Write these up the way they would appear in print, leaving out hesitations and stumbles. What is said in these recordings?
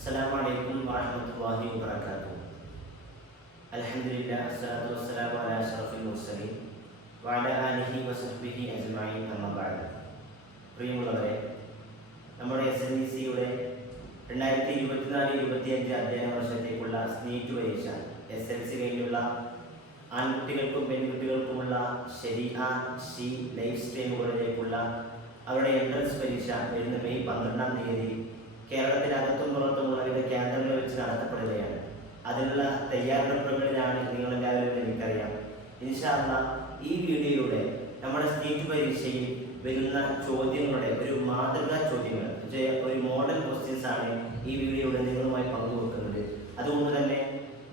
Assalamualaikum warahmatullahi wabarakatuh. Alhamdulillah, assalatu wassalamu ala asyrafil mursalin wa ala alihi wa sahbihi ajma'in, amma ba'd. പ്രിയമുള്ളവരെ, നമ്മുടെ SNDCയുടെ 2024-25 അധ്യയന വർഷത്തേക്കുള്ള NEET പരീക്ഷ SLC കഴിഞ്ഞുള്ള ആൺകുട്ടികൾക്കും പെൺകുട്ടികൾക്കുമുള്ള ശരിഅ, ലൈഫ് സ്ട്രീമുകളിലേക്കുള്ള അവരുടെ എൻട്രൻസ് പരീക്ഷ വരുന്ന മെയ് 12-ാം തീയതി കേരളത്തിനകത്തും പുറത്തുമുള്ളവരുടെ കേന്ദ്രങ്ങളിൽ വെച്ച് നടത്തപ്പെടുകയാണ്. അതിനുള്ള തയ്യാറെടുപ്പുകളിലാണ് നിങ്ങളെല്ലാവരും എനിക്കറിയാം. ഇൻഷാ അല്ലാഹ് ഈ വീഡിയോയിലൂടെ നമ്മുടെ നീറ്റ് പരീക്ഷയിൽ വരുന്ന ചോദ്യങ്ങളുടെ ഒരു മാതൃകാ ചോദ്യങ്ങൾ, ഒരു മോഡൽ ക്വസ്റ്റ്യൻസ് ആണ് ഈ വീഡിയോയിലൂടെ നിങ്ങളുമായി പങ്കുവെക്കുന്നത്. അതുകൊണ്ട് തന്നെ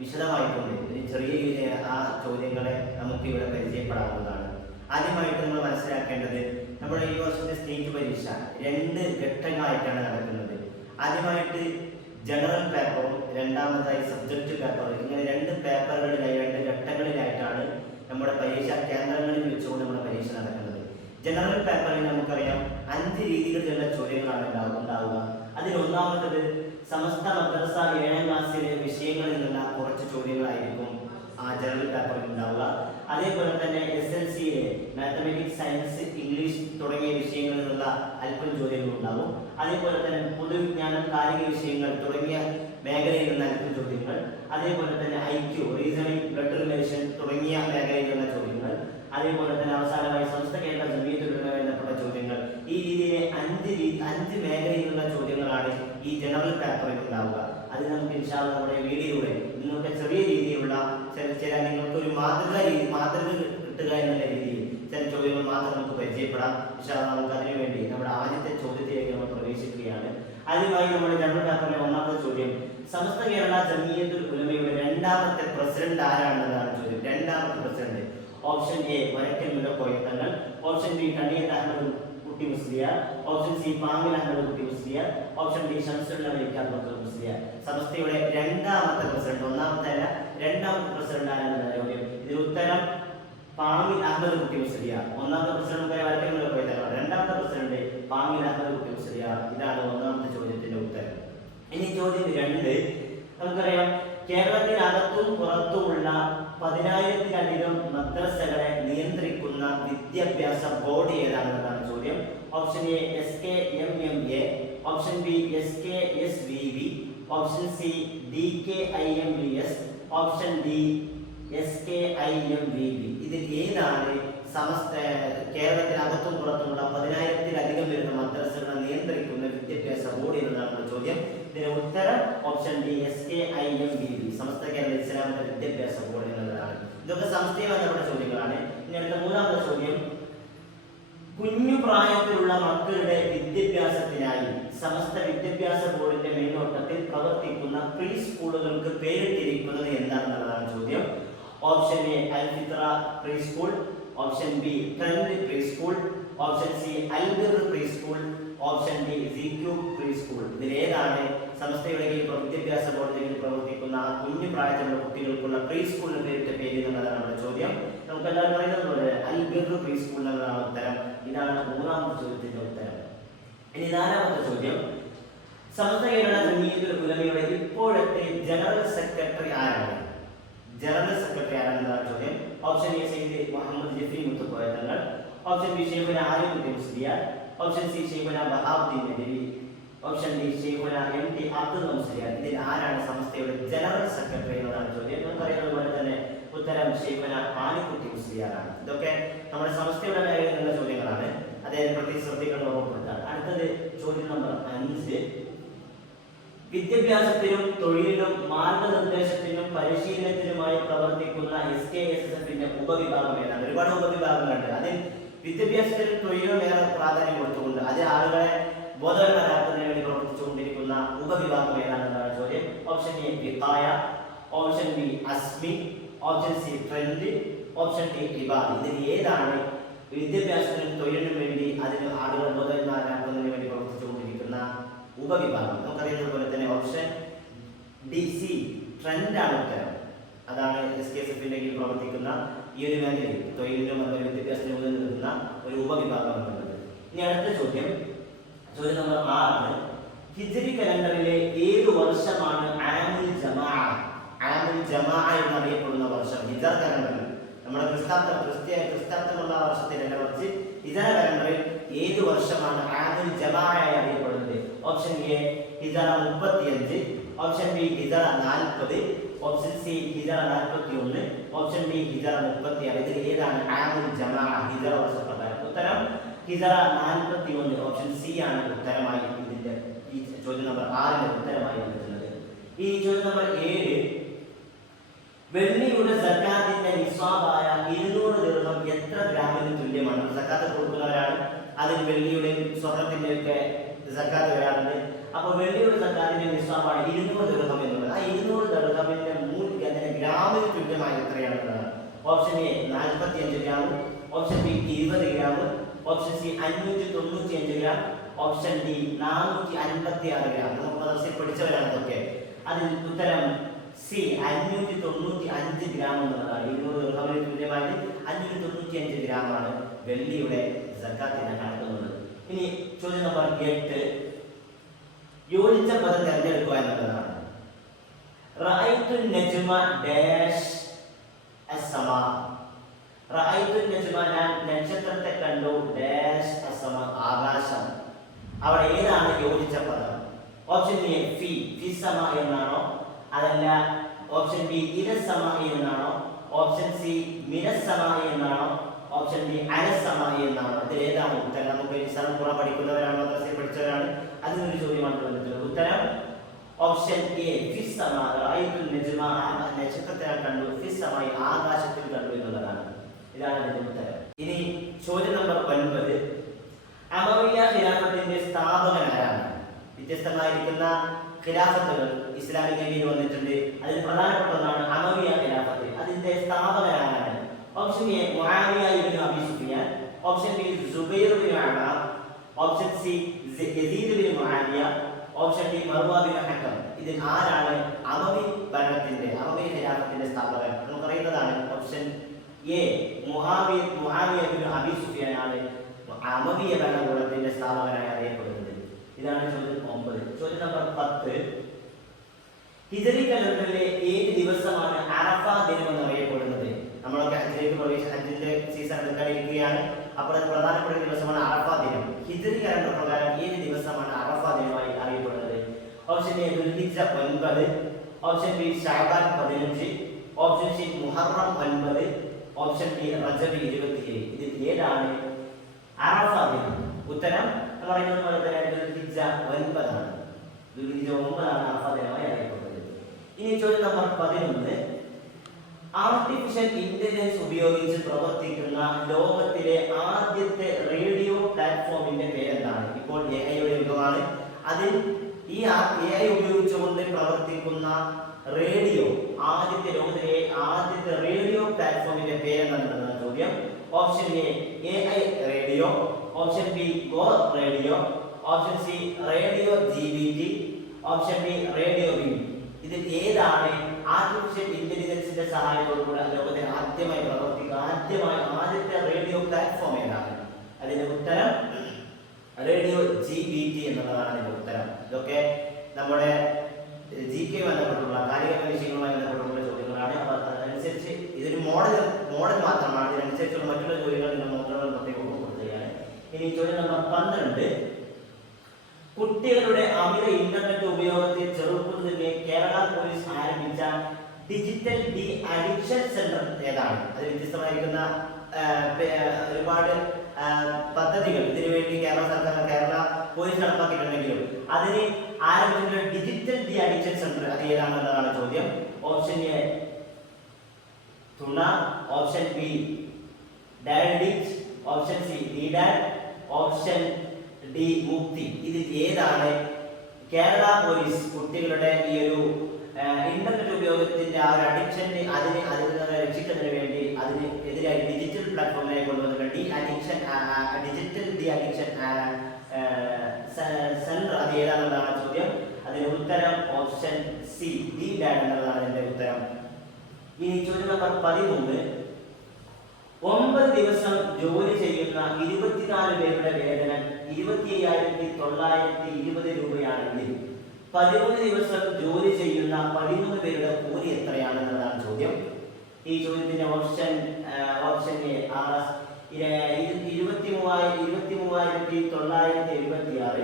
വിശദമായിക്കൊണ്ട് ഒരു ചെറിയ ആ ചോദ്യങ്ങളെ നമുക്ക് ഇവിടെ പരിചയപ്പെടാവുന്നതാണ്. ആദ്യമായിട്ട് നമ്മൾ മനസ്സിലാക്കേണ്ടത്, നമ്മുടെ ഈ വർഷത്തെ നീറ്റ് പരീക്ഷ 2 ഘട്ടങ്ങളായിട്ടാണ് നടക്കുന്നത്. ആദ്യമായിട്ട് ജനറൽ പേപ്പറും രണ്ടാമതായി സബ്ജക്റ്റ് പേപ്പറും, ഇങ്ങനെ 2 പേപ്പറുകളിലായി 2 ഘട്ടങ്ങളിലായിട്ടാണ് നമ്മുടെ പരീക്ഷാ കേന്ദ്രങ്ങളിൽ വെച്ചുകൊണ്ട് നമ്മുടെ പരീക്ഷ നടക്കുന്നത്. ജനറൽ പേപ്പറിൽ നമുക്കറിയാം 5 രീതികളിലുള്ള ചോദ്യങ്ങളാണ് ഉണ്ടാവുക. അതിൽ ഒന്നാമത്തത് സമസ്ത മദ്രസ 7ാം ക്ലാസ്സിലെ വിഷയങ്ങളിൽ നിന്നുള്ള കുറച്ച് ചോദ്യങ്ങളായിരിക്കും ആ ജനറൽ പേപ്പറിൽ ഉണ്ടാവുക. അതേപോലെ തന്നെ SLCയിലെ മാത്തമാറ്റിക്സ്, സയൻസ്, ഇംഗ്ലീഷ് തുടങ്ങിയ വിഷയങ്ങളിൽ നിന്നുള്ള അല്പം ചോദ്യങ്ങൾ ഉണ്ടാവും. അതേപോലെ തന്നെ പൊതുവിജ്ഞാനം, കായിക വിഷയങ്ങൾ തുടങ്ങിയ മേഖലയിൽ നിന്ന് അല്പം ചോദ്യങ്ങൾ. അതേപോലെ തന്നെ IQ, റീസണിംഗ്, ബ്ലഡ് റിലേഷൻ തുടങ്ങിയ മേഖലയിൽ നിന്നുള്ള ചോദ്യങ്ങൾ. അതേപോലെ തന്നെ അവസാനമായി സമസ്ത കേരള ജമിയത്തുലമയുമായി ബന്ധപ്പെട്ട ചോദ്യങ്ങൾ. ഈ രീതിയിലെ 5 മേഖലയിൽ നിന്നുള്ള ചോദ്യങ്ങളാണ് ഈ ജനറൽ പേപ്പറിൽ ഉണ്ടാവുക. അത് നമുക്ക് ഇൻഷാ അല്ലാഹ് നമ്മുടെ വീഡിയോയിലൂടെ നിങ്ങൾക്ക് ചെറിയ രീതിയിലുള്ള ചില നിങ്ങൾക്ക് ഒരു മാതൃക കിട്ടുക എന്നുള്ള രീതിയിൽ ചില ചോദ്യങ്ങൾ മാത്രം നമുക്ക് പരിചയപ്പെടാം. ഇൻഷാ അല്ലാഹ് നമുക്ക് അതിനുവേണ്ടി നമ്മുടെ ആദ്യത്തെ ചോദ്യത്തിലേക്ക് നമ്മൾ പ്രവേശിക്കുകയാണ്. ആദ്യമായി നമ്മുടെ ജനറൽ പേപ്പറിലെ ഒന്നാമത്തെ ചോദ്യം, സമസ്ത കേരള ജമിയത്തുൽ ഉലമയുടെ 2ാമത്തെ പ്രസിഡന്റ് ആരാണെന്നതാണ് ചോദ്യം. 2ാമത്തെ president. Option A Varakkal Mullakoya Thangal, option B Kanniyath Ahmed Kutty Musliyar, option C Pangil Ahmed Kutty Musliyar, option D Shamsul Alikkar Musliyar. സമസ്തയുടെ 2ാമത്തെ പ്രസിഡന്റ്, ഒന്നാമത്തെ അല്ല 2ാമത്തെ പ്രസിഡന്റ് ആരാണെന്നാണ് ചോദ്യം. ഇതിന് ഉത്തരം പാങ്ങിൽ അഹമ്മദ് കുട്ടി മുസ്ലിയാർ. ഒന്നാമത്തെ പ്രസിഡന്റ് വരക്കൽ മുല്ലക്കോയത്തങ്ങൾ, 2ാമത്തെ പ്രസിഡന്റ് പാങ്ങിൽ അഹമ്മദ് കുട്ടി മുസ്ലിയാർ. ഇതാണ് ഒന്നാമത്തെ ചോദ്യത്തിന്റെ ഉത്തരം. ഇനി ചോദ്യം 2, നമുക്കറിയാം കേരളത്തിനകത്തും പുറത്തുമുള്ള 10,000-ലധികം മദ്രസകളെ നിയന്ത്രിക്കുന്ന വിദ്യാഭ്യാസ ബോർഡ് ഏതാണെന്നതാണ് ചോദ്യം. Option A SKMMA, option B SKSVB, option C DKIMVS, option D SKIMVB. ഇതിൽ ഏതാണ് കേരളത്തിനകത്തും പുറത്തുമുള്ള 10,000-ലധികം വരുന്ന മദ്രസകളെ നിയന്ത്രിക്കുന്ന വിദ്യാഭ്യാസ ബോർഡ് എന്നതാണ് ചോദ്യം. ഇതിന്റെ ഉത്തരം option D SKIMVB, Samastha Kerala ഇസ്ലാമിക വിദ്യാഭ്യാസ ബോർഡ് എന്നതാണ്. ഇതൊക്കെ സംസ്ഥയുമായി ബന്ധപ്പെട്ട ചോദ്യങ്ങളാണ്. ഇനി അടുത്ത 3ാമത്തെ ചോദ്യം, കുഞ്ഞു പ്രായത്തിലുള്ള മക്കളുടെ വിദ്യാഭ്യാസത്തിനായി സമസ്ത വിദ്യാഭ്യാസ ബോർഡിന്റെ മേൽനോട്ടത്തിൽ പ്രവർത്തിക്കുന്ന പ്രീ സ്കൂളുകൾക്ക് പേരിട്ടിരിക്കുന്നത് എന്താണെന്നുള്ളതാണ് ചോദ്യം. Option A Al Fitra pre school, option B trend pre school, option C Al Birr pre school, option D ZQ pre school. ഇതിൽ ഏതാണ് സമസ്തയുടെ വിദ്യാഭ്യാസ ബോർഡിൽ പ്രവർത്തിക്കുന്ന കുഞ്ഞു പ്രായത്തിലുള്ള കുട്ടികൾക്കുള്ള പ്രീ സ്കൂളിന് പേരിട്ട പേര് എന്നതാണ് നമ്മുടെ ചോദ്യം. നമുക്ക് എല്ലാവരും പറയുന്നത് പോലെ അൽ-ബിർ പ്രീ സ്കൂൾ എന്നതാണ് ഉത്തരം. ഇതാണ് 3ാമത്തെ ചോദ്യത്തിന്റെ ഉത്തരം. ഇനി 4ാമത്തെ ചോദ്യം, സമസ്ത കേരള ജമിയത്തുൽ ഉലമയുടെ ഇപ്പോഴത്തെ ജനറൽ സെക്രട്ടറി ആരാണ്? ജനറൽ സെക്രട്ടറി ആരാണെന്നതാണ് ചോദ്യം. Option A Sayyid Muhammad Jafeer Muthukoya Thangal, option B Shaikhuna Alim Kutty Musliyar, option C Shaikhuna Bahauddin Nadvi, option D Shaikhuna MT Abdul Musliyar. ഇതിൽ ആരാണ് സമസ്തയുടെ ജനറൽ സെക്രട്ടറി എന്നതാണ് ചോദ്യം. നമുക്കറിയുന്നത് പോലെ തന്നെ ഉത്തരം ഷെയ്ഖുന ആലിം കുട്ടി മുസ്ലിയാർ ആണ്. ഇതൊക്കെ നമ്മുടെ സമസ്തയുടെ മേഖലയിൽ നിന്നുള്ള ചോദ്യങ്ങളാണ്. അദ്ദേഹം പ്രത്യേക ശ്രദ്ധിക്കണം, ഓർമ്മപ്പെടുത്താൻ. അടുത്തത് ചോദ്യം നമ്പർ 5, വിദ്യാഭ്യാസത്തിനും തൊഴിലിനും മാർഗനിർദ്ദേശത്തിനും പരിശീലനത്തിനുമായി പ്രവർത്തിക്കുന്ന SKSSFന്റെ ഉപവിഭാഗം ഏതാണ്? ഒരുപാട് ഉപവിഭാഗങ്ങളുണ്ട്. അതിൽ വിദ്യാഭ്യാസത്തിനും തൊഴിലിനും ഏറെ പ്രാധാന്യം കൊടുത്തുകൊണ്ട് അതിൽ ആളുകളെ ബോധവൽക്കരണത്തിന് വേണ്ടി പ്രവർത്തിച്ചുകൊണ്ടിരിക്കുന്ന ഉപവിഭാഗം ഏതാണെന്നാണ് ചോദ്യം. Option A Vikhaya, option B Asmi, option C trend, option D Ibad. ഇതിൽ ഏതാണ് വിദ്യാഭ്യാസത്തിനും തൊഴിലിനും വേണ്ടി അതിന് ആളുകളെ ബോധവൽക്കരണത്തിന് വേണ്ടി പ്രവർത്തിച്ചുകൊണ്ടിരിക്കുന്ന ഉപവിഭാഗം? നമുക്കറിയുന്നത് പോലെ തന്നെ ഓപ്ഷൻ ഡി സി ട്രെൻഡ് ആണ് ഉത്തരം. അതാണ് SKSFന്റെ കീഴിൽ പ്രവർത്തിക്കുന്ന ഈ ഒരു മേഖലയിൽ തൊഴിലിനും അതുപോലെ വിദ്യാഭ്യാസത്തിനും നിൽക്കുന്ന ഒരു ഉപവിഭാഗം എന്നുള്ളത്. ഇനി അടുത്ത ചോദ്യം നമ്പർ 6 ആണ്. ഹിജ്രി കലണ്ടറിലെ ഏത് വർഷ ക്രിസ്ത്യാബ്ദമുള്ള വർഷത്തിലല്ല, മറിച്ച് ഹിജറ കലണ്ടറിൽ ഏത് വർഷമാണ് ആമുൽ ജമാഅയായി അറിയപ്പെടുന്നത്? ഓപ്ഷൻ എ ഹിജറ 35, ഓപ്ഷൻ ബി ഹിജറ 40, ഓപ്ഷൻ സി ഹിജറ 41, ഓപ്ഷൻ ഡി ഹിജറ 36. ഇതിൽ ഏതാണ് ആമുൽ ജമാഅ ഹിജറ വർഷപ്രകാരം? ഉത്തരം ഹിജറ 41. ഓപ്ഷൻ സി ആണ് ഉത്തരമായി ഇതിന്റെ ഈ ചോദ്യം നമ്പർ 6 ഉത്തരമായി വന്നിട്ടുള്ളത്. ഈ ചോദ്യം നമ്പർ 7, വെള്ളിയുടെ സക്കാത്തിന്റെ നിസ്വാബായ 200 ദിർഹം എത്ര ഗ്രാമിന് തുല്യമാണ്? സക്കാത്ത് കൊടുക്കുന്നവരാണ്, അതിൽ വെള്ളിയുടെയും സ്വർണത്തിന്റെ ഒക്കെ സക്കാത്ത് വരാറുണ്ട്. അപ്പോൾ വെള്ളിയുടെ സക്കാത്തിന്റെ നിസ്വാബാണ് 200 ദിർഹം എന്നുള്ളത്. ആ 200 ദിർഹമിന്റെ മൂല്യം ഗ്രാമിന് തുല്യമായ എത്രയാണെന്നതാണ്. Option A 45 gram, option B 20 gram, option C 595 gram, option D 456 gram. നമുക്ക് മദ്രസയിൽ പഠിച്ചവരാണ് ഇതൊക്കെ. അതിൽ ഉത്തരം സി 595 ഗ്രാം എന്നുള്ളതാണ്. 200 ദിർഹമിന് തുല്യമായി 595 ഗ്രാമാണ് വെള്ളിയുടെ സക്കാത്തിനെ കണക്കുന്നത്. ഇനി ചോദ്യം നമ്പർ 8, യോജിച്ച പദം തിരഞ്ഞെടുക്കുക എന്നുള്ളതാണ്. റഅയ്തു നജ്മ ഡാഷ് അസ്സമാ. റഅയ്തു നജ്മ, ഞാൻ നക്ഷത്രത്തെ കണ്ടു, ഡാഷ് അസ്സമാ ആകാശം. അവിടെ ഏതാണ് യോജിച്ച പദം? ഓപ്ഷൻ എ ഫി സമ എന്നാണോ? അതല്ല ഓപ്ഷൻ ബി ഇലസമായി എന്നാണോ? ഓപ്ഷൻ സി മിനസമായി എന്നാണോ? ഓപ്ഷൻ ഡി അലസമായി എന്നാണോ? ഇതിൽ ഏതാണ് ഉത്തരം? നമുക്ക് സർവ്വ പഠിക്കുന്നവരാണ്, മദ്രസയിൽ പഠിച്ചവരാണ്, അതിനൊരു ചോദ്യമാണ് വന്നിട്ടുള്ളത്. ഉത്തരം ഓപ്ഷൻ എ ഫിസ്സമ. റഅയ്തുൽ നജ്മ, നക്ഷത്രത്തെ കണ്ടു, ഫിസ്സമായി ആകാശത്തിൽ കണ്ടു എന്നുള്ളതാണ്. ഇതാണ് ഇതിന്റെ ഉത്തരം. ഇനി ചോദ്യം നമ്പർ 9, അമവിയ ഖിലാഫത്തിന്റെ സ്ഥാപകൻ ആരാണ്? വ്യത്യസ്തമായിരിക്കുന്ന ഖിലാഫത്തുകൾ ഇസ്ലാമിക ഇന്ത്യയിൽ വന്നിട്ടുണ്ട്. അതിൽ പ്രധാനപ്പെട്ട ഒന്നാണ് അമവിയ ഖിലാഫത്ത്. അതിന്റെ സ്ഥാപകൻ ആരാണ്? Option A Muawiya ibn Abi Sufyan, option B Zubair bin Ammar, option C Yazid bin Muawiya, option D Marwa bin Hakam. ഇതിൽ ആരാണ് അമവി ഖിലാഫത്തിന്റെ സ്ഥാപകൻ? നമുക്കറിയുന്നതാണ്. Option A Muawiya ibn Abi Sufyan ആണ് അമവിയ ഭരണകൂടത്തിന്റെ സ്ഥാപകനായി അറിയപ്പെടുന്നത്. ഇതാണ് ചോദ്യം 9. ചോദ്യം നമ്പർ 10, ഹിജറി കലണ്ടറിലെ ഏത് ദിവസമാണ് അറഫ ദിനം എന്നറിയപ്പെടുന്നത്? നമ്മളൊക്കെ ഹജ്ജിന്റെ സീസൺ എടുക്കാനിരിക്കുകയാണ്. അപ്പോൾ അത് പ്രധാനപ്പെട്ട ദിവസമാണ് അറഫ ദിനം. ഹിജറി കലണ്ടർ പ്രകാരം ഏത് ദിവസമാണ് അറഫ ദിനമായി അറിയപ്പെടുന്നത്? Option A Dhul Hijjah 9, option B Shaban 15, option C Muharram 9, option D Rajab 27. ഇതിൽ ഏതാണ് അറഫ ദിനം? ഉത്തരം പറയുന്നത് പോലെ തന്നെ ദുൽഹിജ്ജ 9 ആണ്. ദുൽഹിജ്ജ 9 ആണ് അറഫ ദിനമായി അറിയപ്പെടുന്നത്. ഇനി ചോദ്യം നമ്പർ 11, ആർട്ടിഫിഷ്യൽ ഇന്റലിജൻസ് ഉപയോഗിച്ച് പ്രവർത്തിക്കുന്ന ലോകത്തിലെ ആദ്യത്തെ റേഡിയോ പ്ലാറ്റ്ഫോമിന്റെ പേരെന്താണ്? ഇപ്പോൾ AI യുഗമാണ്. അതിൽ ഈ AI ഉപയോഗിച്ചുകൊണ്ട് പ്രവർത്തിക്കുന്ന ലോകത്തിലെ ആദ്യത്തെ റേഡിയോ പ്ലാറ്റ്ഫോമിന്റെ പേരെന്താണെന്നാണ് ചോദ്യം. Option A AI radio, option B go radio, option C radio GBT, option D radio B. ഇതിൽ ഏതാണ് ആർട്ടിഫിഷ്യൽ ഇന്റലിജൻസിന്റെ സഹായത്തോടുകൂടി ലോകത്തിൽ ആദ്യമായി പ്രവർത്തിക്കുന്ന ആദ്യത്തെ റേഡിയോ പ്ലാറ്റ്ഫോം ഏതാണ്? അതിന്റെ ഉത്തരം റേഡിയോ GBT എന്നുള്ളതാണ് അതിന്റെ ഉത്തരം. ഇതൊക്കെ നമ്മുടെ GK ബന്ധപ്പെട്ടുള്ള കാലിക വിഷയങ്ങളുമായി ബന്ധപ്പെട്ടുള്ള ചോദ്യങ്ങളാണ്. അപ്പോൾ അതനുസരിച്ച് ഇതൊരു മോഡൽ മാത്രമാണ്. ഇതിനനുസരിച്ചുള്ള മറ്റുള്ള ചോദ്യങ്ങൾ നോക്കുന്നത് പ്രത്യേകം കൊടുക്കുകയാണ്. ഇനി ചോദ്യം നമ്പർ 12, കുട്ടികളുടെ അമിത ഇന്റർനെറ്റ് ഉപയോഗത്തെ ചെറുക്കുന്നതിന് കേരള പോലീസ് ആരംഭിച്ച ഡിജിറ്റൽ ഡി അഡിക്ഷൻ സെന്റർ ഏതാണ്? അത് വ്യത്യസ്തമായിരിക്കുന്ന ഒരുപാട് പദ്ധതികൾ ഇതിനുവേണ്ടി കേരള പോലീസ് നടപ്പാക്കിയിട്ടുണ്ടെങ്കിലും അതിന് ആരംഭിച്ച ഡിജിറ്റൽ ഡി അഡിക്ഷൻ സെന്റർ അത് ഏതാണെന്നതാണ് ചോദ്യം. Option A Thuna, option B ഡയഡിക്സ്, ഓപ്ഷൻ സി ഡിഡാഡ്, ഓപ്ഷൻ ഡി മുക്തി. ഇതിൽ ഏതാണ് കേരള പോലീസ് കുട്ടികളുടെ ഈ ഒരു ഇന്റർനെറ്റ് ഉപയോഗത്തിന്റെ ആ ഒരു അഡിക്ഷനെ അതിൽ നിന്ന് രക്ഷിക്കുന്നതിന് വേണ്ടി അതിന് എതിരായി ഡിജിറ്റൽ പ്ലാറ്റ്ഫോമിനായി കൊണ്ടുവന്നിട്ടുള്ള ഡിജിറ്റൽ ഡി അഡിക്ഷൻ സെന്റർ അത് ഏതാണെന്നതാണ് ചോദ്യം. അതിന് ഉത്തരം ഓപ്ഷൻ സി ഡിഡാഡ് എന്നുള്ളതാണ് അതിന്റെ ഉത്തരം. ഇനി ചോദ്യം നമ്പർ 13, 9 ദിവസം ജോലി ചെയ്യുന്ന 24 പേരുടെ വേതനം 25,920 രൂപയാണെങ്കിൽ 13 ദിവസം ജോലി ചെയ്യുന്ന 13 പേരുടെ കൂലി എത്രയാണെന്നതാണ് ചോദ്യം. ഈ ചോദ്യത്തിന്റെ option A 23,976,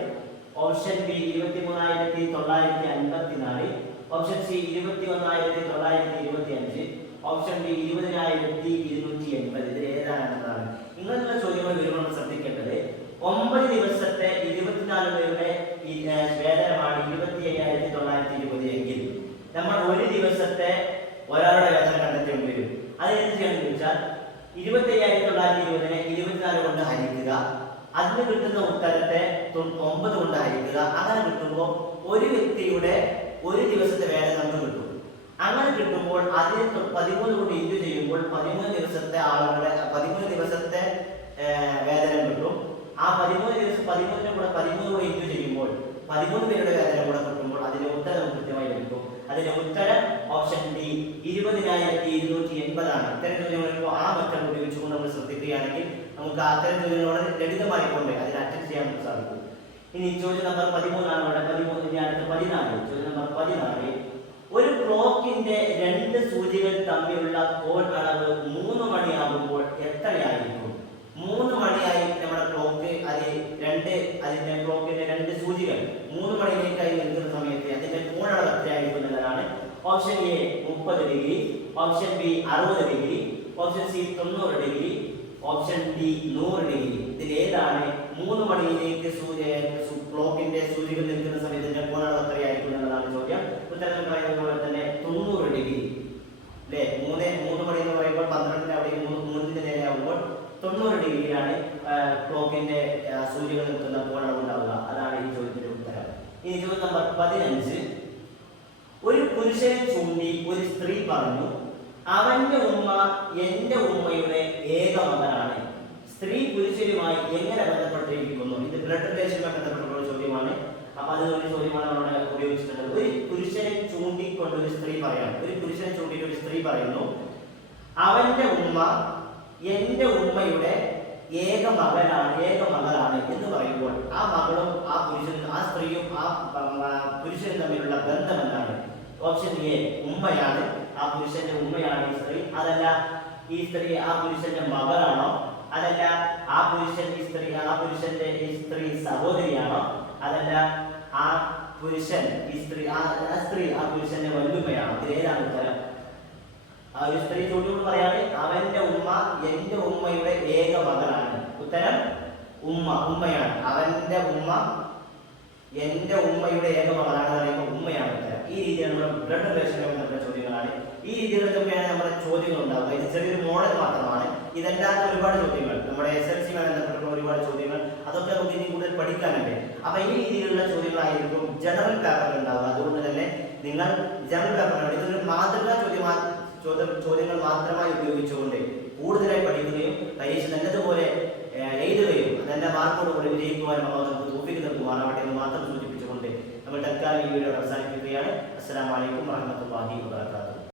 option B 23,954, option C 21,925, option B 20,280. ഇതിൽ ഏതാണെന്നതാണ് നിങ്ങളുടെ ചോദ്യങ്ങൾ വരുമ്പോൾ ശ്രദ്ധിക്കേണ്ടത്. 9 ദിവസത്തെ 24 പേരുടെ വേതനമാണ് 25,920 എങ്കിൽ നമ്മൾ ഒരു ദിവസത്തെ ഒരാളുടെ വേതനം കണ്ടെത്തേണ്ടി വരും. അത് എന്ത് ചെയ്യണമെന്ന് ചോദിച്ചാൽ 25,920നെ 24 കൊണ്ട് ഹരിക്കുക, അതിന് കിട്ടുന്ന ഉത്തരത്തെ 9 കൊണ്ട് ഹരിക്കുക. അങ്ങനെ കിട്ടുമ്പോൾ ഒരു വ്യക്തിയുടെ ഒരു ദിവസത്തെ വേതനം നമുക്ക് കിട്ടും. അങ്ങനെ കിട്ടുമ്പോൾ അതിന് 13 കൊണ്ട് ഇൻറ്റു ചെയ്യുമ്പോൾ 13 ദിവസത്തെ ആളുകളെ 13 ദിവസത്തെ വേതനം കിട്ടും. ആ 13 ദിവസം 13ന്റെ കൂടെ 13 കൂടെ ഇൻറ്റു ചെയ്യുമ്പോൾ 13 പേരുടെ വേതനം കൂടെ കിട്ടുമ്പോൾ അതിന്റെ ഉത്തരം കൃത്യമായി ലഭിക്കും. അതിന്റെ ഉത്തരം ഓപ്ഷൻ ഡി 20,280 ആണ്. ഇത്തരം ചോദ്യങ്ങൾ ആ മെത്തേഡ് ഉപയോഗിച്ചുകൊണ്ട് നമ്മൾ ശ്രദ്ധിക്കുകയാണെങ്കിൽ നമുക്ക് അത്തരം ചോദ്യങ്ങൾ വളരെ ലളിതമായിക്കൊണ്ട് അതിന് അറ്റൻഡ് ചെയ്യാൻ സാധിക്കും. ഇനി ചോദ്യം നമ്പർ 13 ആണ്. ഇവിടെ 13 അടുത്ത 14. ചോദ്യം നമ്പർ 14. ഒരു ക്ലോക്കിന്റെ 2 സൂചികൾ തമ്മിലുള്ള കോൺ അളവ് 3 മണിയാകുമ്പോൾ എത്രയായിരിക്കും? 3 മണിയായി നമ്മുടെ ക്ലോക്ക് അതിന്റെ ക്ലോക്കിന്റെ 2 സൂചികൾ 3 മണിയിലേക്കായി നിൽക്കുന്ന സമയത്ത് അതിന്റെ കോൺ അളവ് എത്രയായിരിക്കും എന്നതാണ്. Option A 30 degree, option B 60 degree, option C 90 degree, option D 100 degree. ഇതിൽ ഏതാണ് 3 മണിയിലേക്ക് ക്ലോക്കിന്റെ സൂചികൾ നിൽക്കുന്ന സമയത്തിന്റെ കോൺ അളവ് എത്രയായിരിക്കും എന്നതാണ് ചോദ്യം. ഉത്തരം പറയുന്നത് പോലെ തന്നെ 90 ഡിഗ്രി അല്ലേ. 3 മണി എന്ന് പറയുമ്പോൾ 12 അവിടെ 3ന്റെ നേരെ ആകുമ്പോൾ 90 ഡിഗ്രിയാണ് ക്ലോക്കിന്റെ സൂചികൾ നിൽക്കുന്ന കോൺ അളവ് ഉണ്ടാവുക. അതാണ് ഈ ചോദ്യത്തിന്റെ ഉത്തരം. ഇനി ചോദ്യം നമ്പർ 15. ഒരു പുരുഷനെ ചൂണ്ടി ഒരു സ്ത്രീ പറഞ്ഞു, അവന്റെ ഉമ്മ എന്റെ ഉമ്മയുടെ ഏക മകനാണ്. സ്ത്രീ പുരുഷനുമായി എങ്ങനെ ബന്ധപ്പെട്ടിരിക്കുന്നു? ഇത് ബ്ലഡ് റിലേഷനുമായി ബന്ധപ്പെട്ടുള്ള ചോദ്യമാണ്. അപ്പൊ അതൊരു ചോദ്യമാണ് നമ്മൾ ഉപയോഗിച്ചിട്ടുള്ളത്. ഒരു പുരുഷനെ ചൂണ്ടിക്കൊണ്ട് ഒരു സ്ത്രീ പറയാണ്. ഒരു പുരുഷനെ ചൂണ്ടിയിട്ട് ഒരു സ്ത്രീ പറയുന്നു, അവന്റെ ഉമ്മ എന്റെ ഉമ്മയുടെ ഏക മകനാണ് എന്ന് പറയുമ്പോൾ ആ മകളും ആ പുരുഷനും ആ സ്ത്രീയും ആ പുരുഷനും തമ്മിലുള്ള ബന്ധം എന്താണ്? ഓപ്ഷൻ എ ഉമ്മയാണ്. ആ പുരുഷന്റെ ഉമ്മയാണ് ഈ സ്ത്രീ. അതല്ല ഈ സ്ത്രീ ആ പുരുഷന്റെ മകളാണോ? അതല്ല ആ പുരുഷന്റെ ഈ സ്ത്രീ സഹോദരിയാണോ? അതല്ല ആ പുരുഷൻ ഈ സ്ത്രീ ആ പുരുഷന്റെ വല്ലുമ്മയാണോ? ഇതിലേതാണ് ഉത്തരം? ആ ഒരു സ്ത്രീ ചോദ്യം പറയാണ്, അവന്റെ ഉമ്മ എന്റെ ഉമ്മയുടെ ഏക മകളാണ്. ഉത്തരം ഉമ്മയാണ്. അവന്റെ ഉമ്മ എന്റെ ഉമ്മയുടെ ഏക മകളാണ് പറയുമ്പോൾ ഉമ്മയാണ് ഉത്തരം. ഈ രീതിയിലുള്ള ബ്ലഡ് റിലേഷനുമായി ബന്ധപ്പെട്ട ചോദ്യങ്ങളാണ്. ഈ രീതിയിലൊക്കെയാണ് നമ്മുടെ ചോദ്യങ്ങൾ ഉണ്ടാവുക. ഇത് ചെറിയൊരു മോഡൽ മാത്രമാണ്. ഇതല്ലാത്ത ഒരുപാട് ചോദ്യങ്ങൾ നമ്മുടെ SLC-യുമായി ബന്ധപ്പെട്ടുള്ള ഒരുപാട് ചോദ്യങ്ങൾ അതൊക്കെ നമുക്ക് ഇനി കൂടുതൽ പഠിക്കാനുണ്ട്. അപ്പൊ ഈ രീതിയിലുള്ള ചോദ്യങ്ങളായിരിക്കും ജനറൽ പേപ്പറിൽ ഉണ്ടാവുക. അതുകൊണ്ട് തന്നെ നിങ്ങൾ ജനറൽ പേപ്പറിൽ ഇതൊരു മാതൃകാ ചോദ്യങ്ങൾ മാത്രമായി ഉപയോഗിച്ചുകൊണ്ട് കൂടുതലായി പഠിക്കുകയും പരീക്ഷ നല്ലതുപോലെ എഴുതുകയും നല്ല മാർക്കോടുകൂടി വിജയിക്കുവാനും നമുക്ക് തോഫീക്ക് നൽകുവാനാവട്ടെ എന്ന് മാത്രം സൂചിപ്പിച്ചുകൊണ്ട് നമ്മൾ തൽക്കാലം ഈ വീഡിയോ അവസാനിപ്പിക്കുകയാണ്. അസ്സലാമു അലൈക്കും വറഹ്മത്തുള്ളാഹി വബറകാതുഹു.